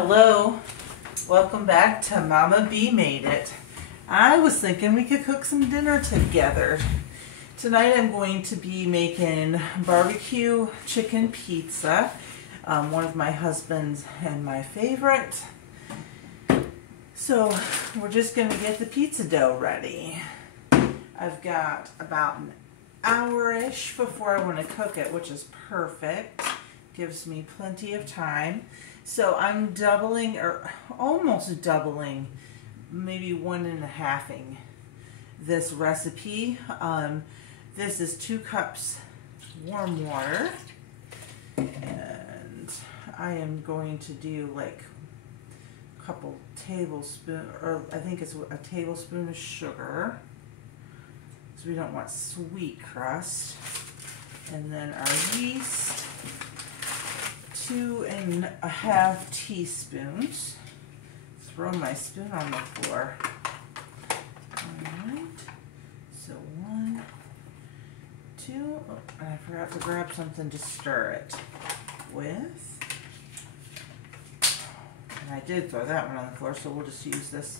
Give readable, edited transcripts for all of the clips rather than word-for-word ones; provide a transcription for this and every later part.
Hello, welcome back to Mama B Made It. I was thinking we could cook some dinner together. Tonight I'm going to be making barbecue chicken pizza, one of my husband's and my favorite. So we're just going to get the pizza dough ready. I've got about an hour-ish before I want to cook it, which is perfect. Gives me plenty of time. So I'm doubling, or almost doubling, maybe 1.5ing this recipe. This is 2 cups warm water, and I am going to do like a couple tablespoons, or I think it's a tablespoon of sugar, because we don't want sweet crust, and then our yeast. 2.5 teaspoons. Throw my spoon on the floor. Alright. So 1, 2. Oh, and I forgot to grab something to stir it with. And I did throw that one on the floor, so we'll just use this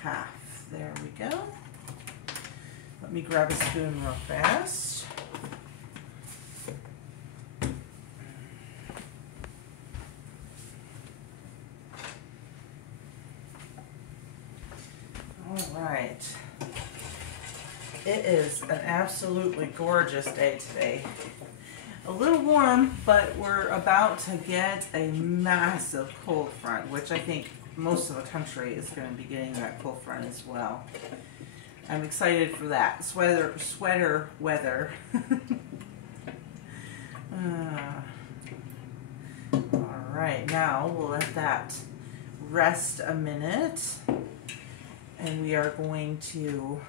half. There we go. Let me grab a spoon real fast. Alright, it is an absolutely gorgeous day today. A little warm, but we're about to get a massive cold front, which I think most of the country is going to be getting that cold front as well. I'm excited for that. Sweater weather. Alright, now we'll let that rest a minute. And we are going to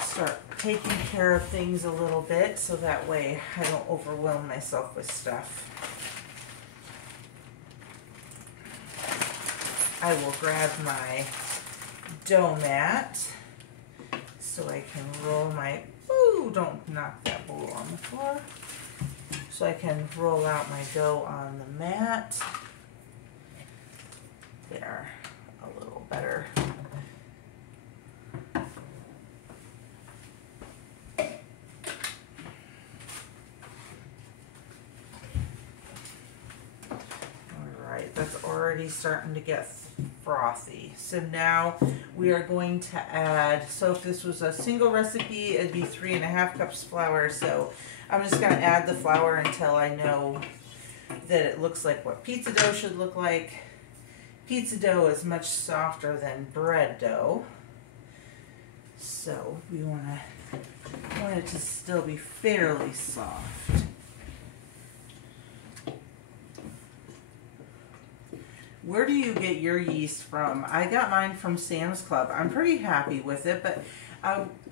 start taking care of things a little bit, so that way I don't overwhelm myself with stuff. I will grab my dough mat so I can roll my, ooh, don't knock that bowl on the floor. So I can roll out my dough on the mat. There. A little better. Alright, that's already starting to get frothy. So now we are going to add, so if this was a single recipe, it'd be 3.5 cups flour. So I'm just going to add the flour until I know that it looks like what pizza dough should look like. Pizza dough is much softer than bread dough, so we want it to still be fairly soft. Where do you get your yeast from? I got mine from Sam's Club. I'm pretty happy with it, but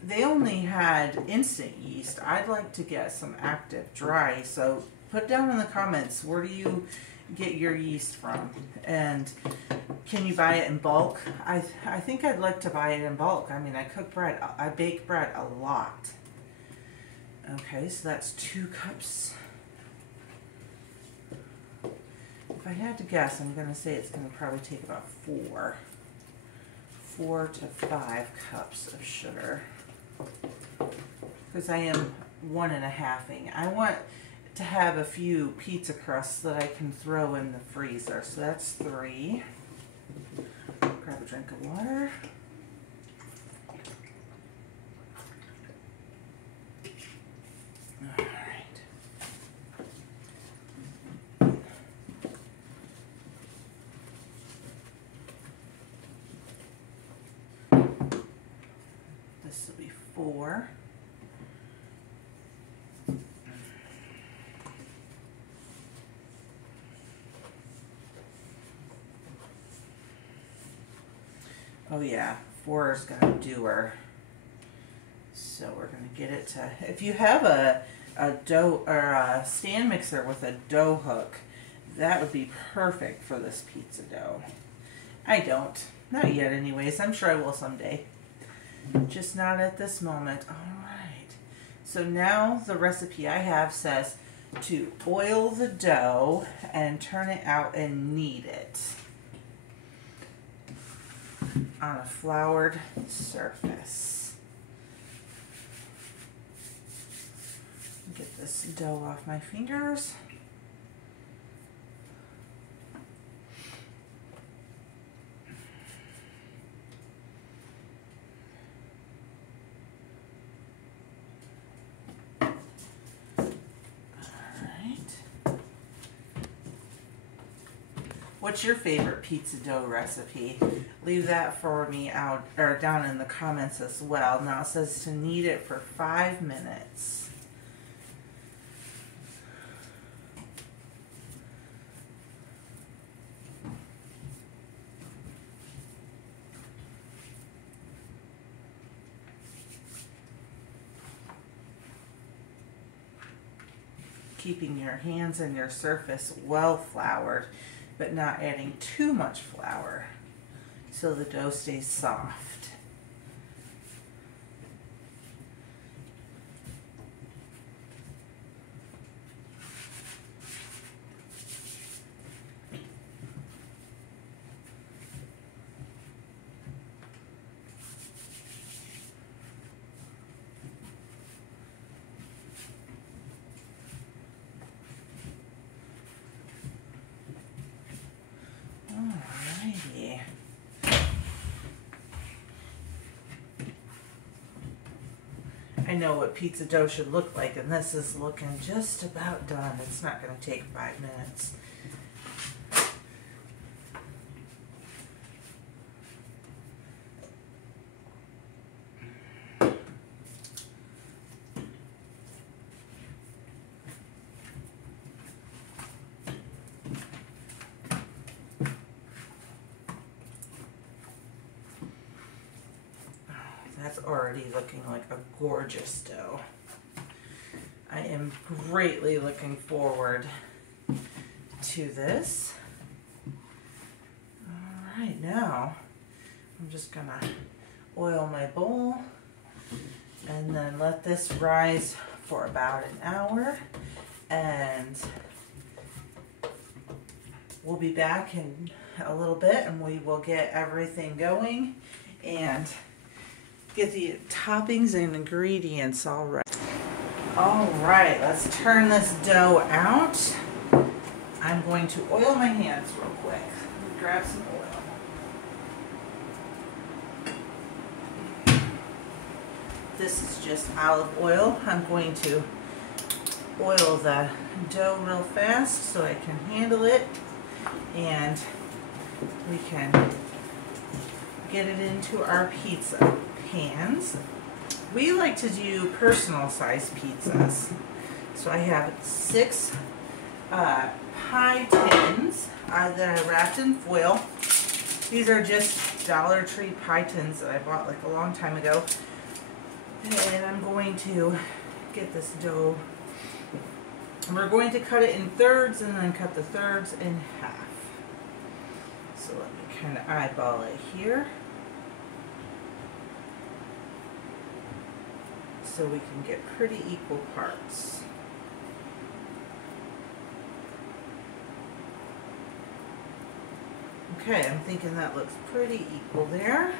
they only had instant yeast. I'd like to get some active dry, so put down in the comments, where do you get your yeast from, and can you buy it in bulk? I think I'd like to buy it in bulk. I mean, I bake bread a lot. Okay, so that's 2 cups. If I had to guess, I'm going to say it's going to probably take about 4 to 5 cups of sugar, because I am 1.5ing. I want to have a few pizza crusts that I can throw in the freezer. So that's 3. Grab a drink of water. All right. This will be 4. Oh yeah, 4 is gonna do her. So we're gonna get it to, if you have a dough or a stand mixer with a dough hook, that would be perfect for this pizza dough. I don't, not yet anyways. I'm sure I will someday. Just not at this moment. All right. So now the recipe I have says to oil the dough and turn it out and knead it on a floured surface. Get this dough off my fingers. What's your favorite pizza dough recipe? Leave that for me out or down in the comments as well. Now it says to knead it for 5 minutes. Keeping your hands and your surface well floured, but not adding too much flour so the dough stays soft. Alrighty. I know what pizza dough should look like, and this is looking just about done. It's not going to take 5 minutes. That's already looking like a gorgeous dough. I am greatly looking forward to this. All right, now I'm just gonna oil my bowl and then let this rise for about an hour, and we'll be back in a little bit and we will get everything going and get the toppings and ingredients all right. All right, let's turn this dough out. I'm going to oil my hands real quick. Let me grab some oil. This is just olive oil. I'm going to oil the dough real fast so I can handle it, and we can get it into our pizza pans. We like to do personal size pizzas. So I have 6 pie tins that I wrapped in foil. These are just Dollar Tree pie tins that I bought like a long time ago. And I'm going to get this dough. And we're going to cut it in thirds and then cut the thirds in half. So let me kind of eyeball it here, so we can get pretty equal parts. Okay, I'm thinking that looks pretty equal there.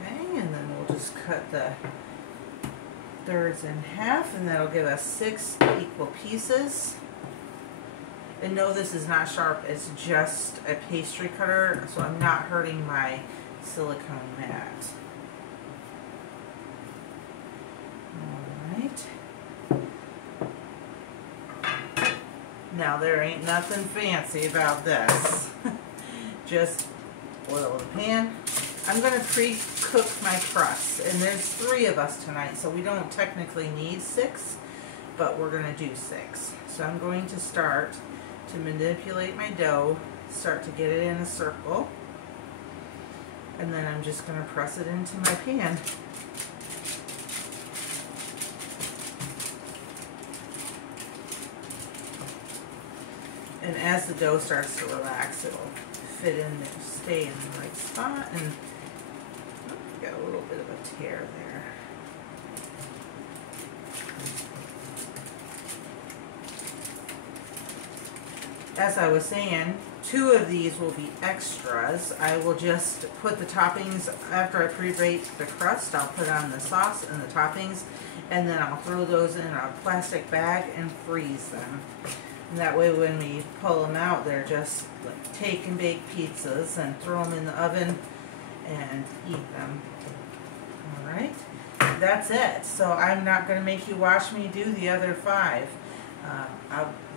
Okay, and then we'll just cut the thirds in half, and that'll give us 6 equal pieces. And no, this is not sharp, it's just a pastry cutter, so I'm not hurting my silicone mat. Alright. Now there ain't nothing fancy about this. Just oil the pan. I'm going to pre-cook my crust, and there's 3 of us tonight, so we don't technically need 6, but we're going to do 6. So I'm going to start to manipulate my dough, start to get it in a circle, and then I'm just going to press it into my pan. And as the dough starts to relax, it'll fit in there, stay in the right spot, and got a little bit of a tear there. as I was saying, 2 of these will be extras. I will just put the toppings, after I pre-bake the crust, I'll put on the sauce and the toppings, and then I'll throw those in a plastic bag and freeze them. And that way when we pull them out, they're just like take and bake pizzas, and throw them in the oven and eat them. Alright, that's it. So I'm not going to make you watch me do the other 5.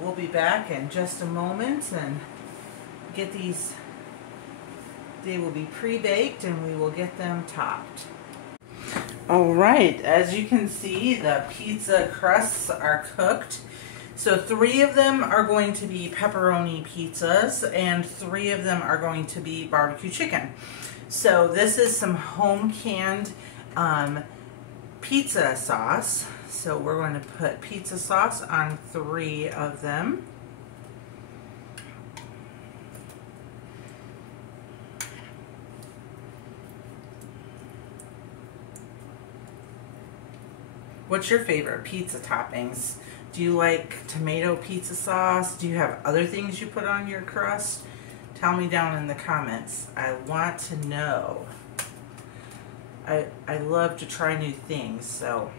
We'll be back in just a moment and get these. They will be pre-baked and we will get them topped. Alright, as you can see, the pizza crusts are cooked. So 3 of them are going to be pepperoni pizzas and 3 of them are going to be barbecue chicken. So this is some home canned pizza sauce. So we're going to put pizza sauce on 3 of them. What's your favorite pizza toppings? Do you like tomato pizza sauce? Do you have other things you put on your crust? Tell me down in the comments. I want to know. I love to try new things, so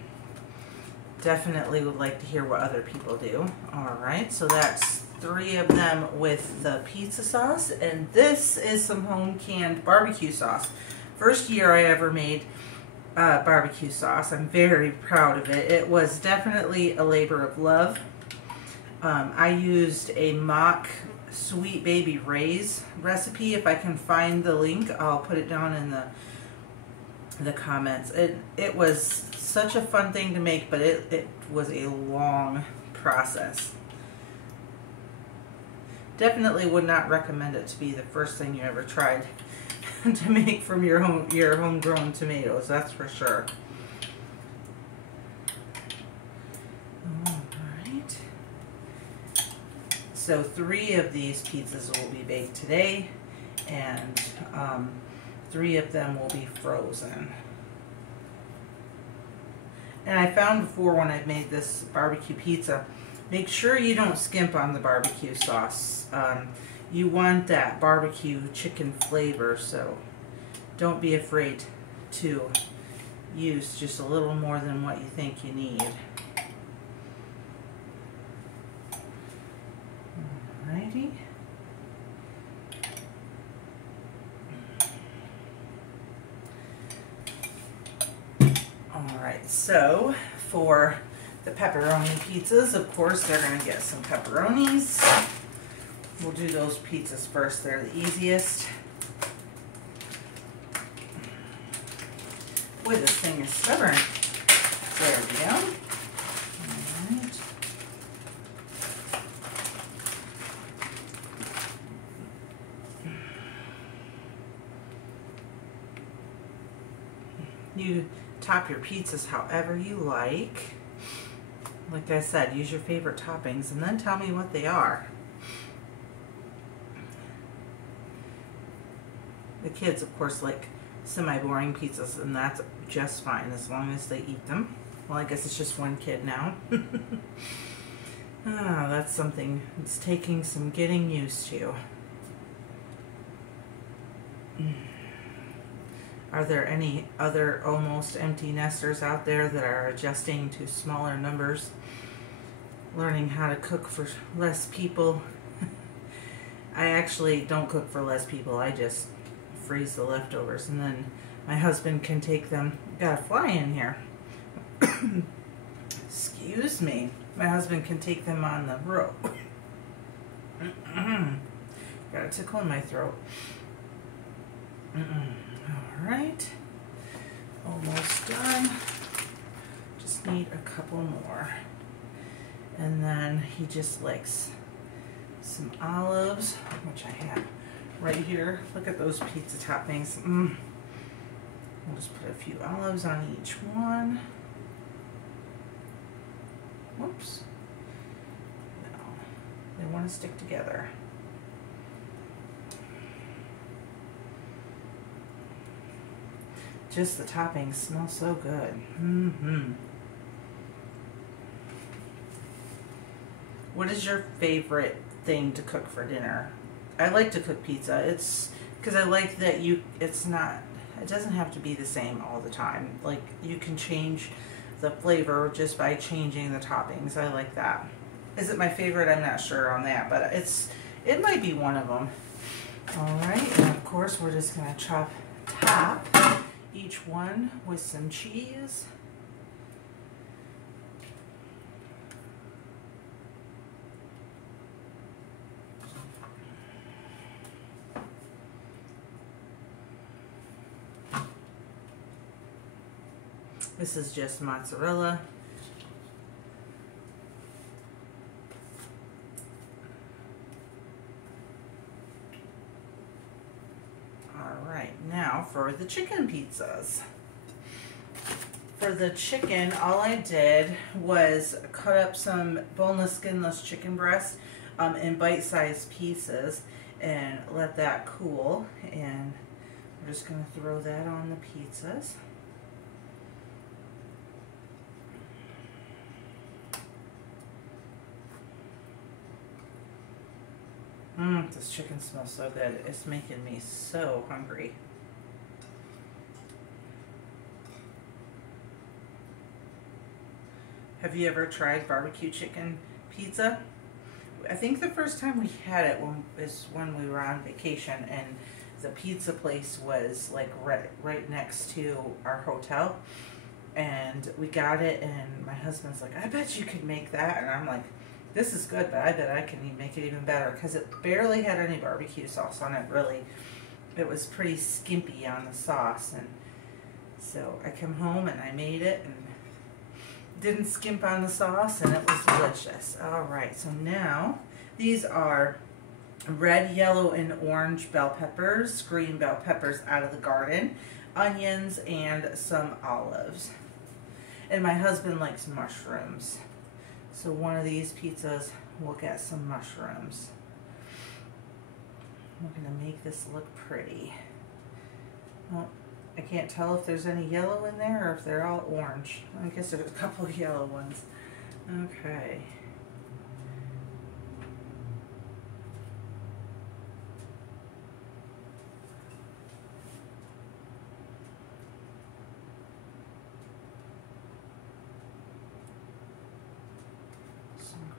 definitely would like to hear what other people do. Alright, so that's 3 of them with the pizza sauce, and this is some home canned barbecue sauce. First year I ever made barbecue sauce. I'm very proud of it. It was definitely a labor of love. I used a mock Sweet Baby Ray's recipe. If I can find the link, I'll put it down in the comments. It was such a fun thing to make, but it was a long process. Definitely would not recommend it to be the first thing you ever tried to make from your homegrown tomatoes, that's for sure. Alright. So 3 of these pizzas will be baked today, and 3 of them will be frozen. And I found before when I've made this barbecue pizza, make sure you don't skimp on the barbecue sauce. You want that barbecue chicken flavor, so don't be afraid to use just a little more than what you think you need. Alrighty. Alright, so for the pepperoni pizzas, of course, they're going to get some pepperonis. We'll do those pizzas first. They're the easiest. Boy, this thing is stubborn. There we go. Alright. You top your pizzas however you like. Like I said, use your favorite toppings and then tell me what they are. The kids, of course, like semi-boring pizzas, and that's just fine as long as they eat them. Well, I guess it's just one kid now. That's something it's taking some getting used to. Are there any other almost empty nesters out there that are adjusting to smaller numbers, learning how to cook for less people? I actually don't cook for less people. I just freeze the leftovers, and then my husband can take them. Got a fly in here. Excuse me. My husband can take them on the rope. Got a tickle in my throat. Alright. Almost done. Just need a couple more. And then he just likes some olives, which I have right here. Look at those pizza toppings. We'll just put a few olives on each one. Whoops. No, they want to stick together. Just the toppings smell so good. What is your favorite thing to cook for dinner. I like to cook pizza. It's because I like that it doesn't have to be the same all the time. Like, you can change the flavor just by changing the toppings. I like that. Is it my favorite? I'm not sure on that, but it might be one of them. All right, and of course we're just gonna top each one with some cheese. This is just mozzarella. All right, now for the chicken pizzas. For the chicken, all I did was cut up some boneless, skinless chicken breast in bite-sized pieces and let that cool. And we're just going to throw that on the pizzas. This chicken smells so good. It's making me so hungry. Have you ever tried barbecue chicken pizza? I think the first time we had it was when we were on vacation, and the pizza place was like right next to our hotel. And we got it, and my husband's like, I bet you could make that. And I'm like, this is good, but I bet I can make it even better, because it barely had any barbecue sauce on it, really. It was pretty skimpy on the sauce. And so I come home and I made it and didn't skimp on the sauce, and it was delicious. All right, so now these are red, yellow, and orange bell peppers, green bell peppers out of the garden, onions, and some olives. And my husband likes mushrooms. So one of these pizzas will get some mushrooms. We're going to make this look pretty. Well, I can't tell if there's any yellow in there or if they're all orange. I guess there's a couple of yellow ones. Okay.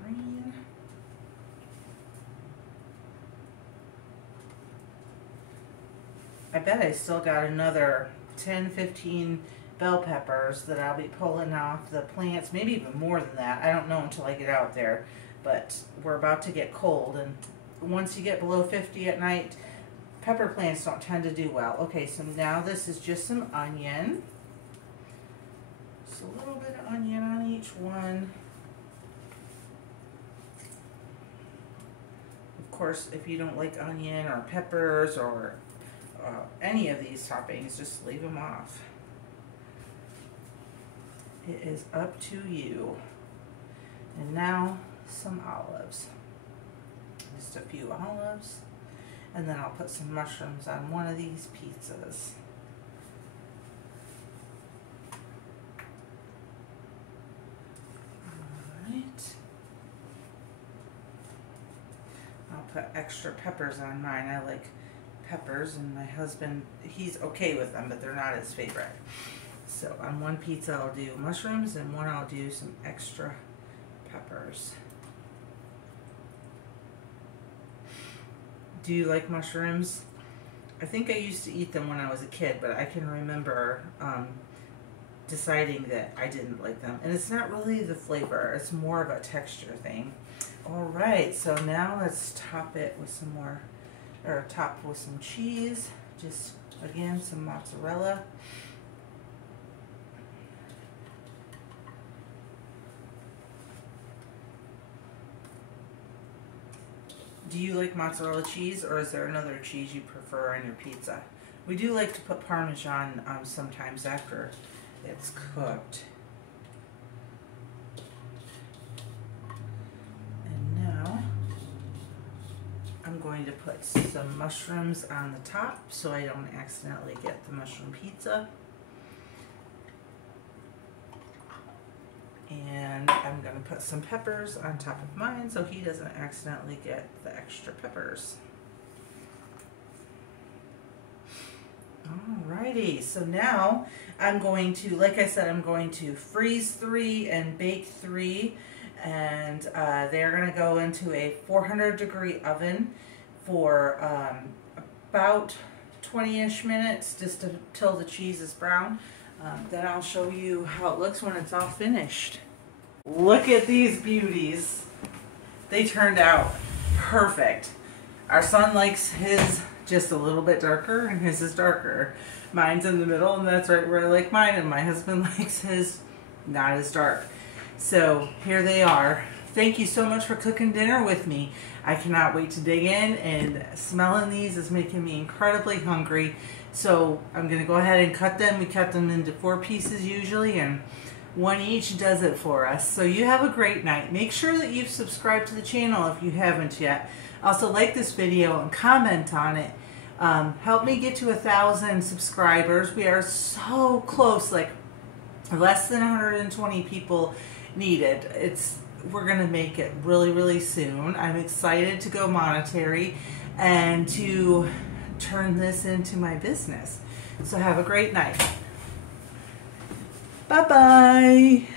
Green. I bet I still got another 10-15 bell peppers that I'll be pulling off the plants, maybe even more than that. I don't know until I get out there, but we're about to get cold, and once you get below 50 at night, pepper plants don't tend to do well. Okay, so now this is just some onion. Just a little bit of onion on each one. Of course, if you don't like onion or peppers or any of these toppings, just leave them off. It is up to you. And now some olives. Just a few olives. And then I'll put some mushrooms on one of these pizzas. Put extra peppers on mine. I like peppers, and my husband, he's okay with them, but they're not his favorite. So on one pizza I'll do mushrooms, and one I'll do some extra peppers. Do you like mushrooms? I think I used to eat them when I was a kid, but I can remember deciding that I didn't like them. And it's not really the flavor, it's more of a texture thing. All right, so now let's top it with some more, or top with some cheese. Just, again, some mozzarella. Do you like mozzarella cheese, or is there another cheese you prefer on your pizza? We do like to put Parmesan sometimes after it's cooked. And now I'm going to put some mushrooms on the top so I don't accidentally get the mushroom pizza. And And I'm going to put some peppers on top of mine so he doesn't accidentally get the extra peppers. Alrighty, so now I'm going to, like I said, I'm going to freeze 3 and bake 3, and they're going to go into a 400-degree oven for about 20-ish minutes, just till the cheese is brown. Then I'll show you how it looks when it's all finished. Look at these beauties. They turned out perfect. Our son likes his just a little bit darker, and his is darker. Mine's in the middle, and that's right where I like mine, and my husband likes his not as dark. So here they are. Thank you so much for cooking dinner with me. I cannot wait to dig in, and smelling these is making me incredibly hungry. So I'm going to go ahead and cut them. We cut them into 4 pieces usually, and 1 each does it for us. So you have a great night. Make sure that you've subscribed to the channel if you haven't yet. Also like this video and comment on it. Help me get to 1,000 subscribers. We are so close, like less than 120 people needed. We're gonna make it really, really soon. I'm excited to go monetary and to turn this into my business. So have a great night. Bye-bye.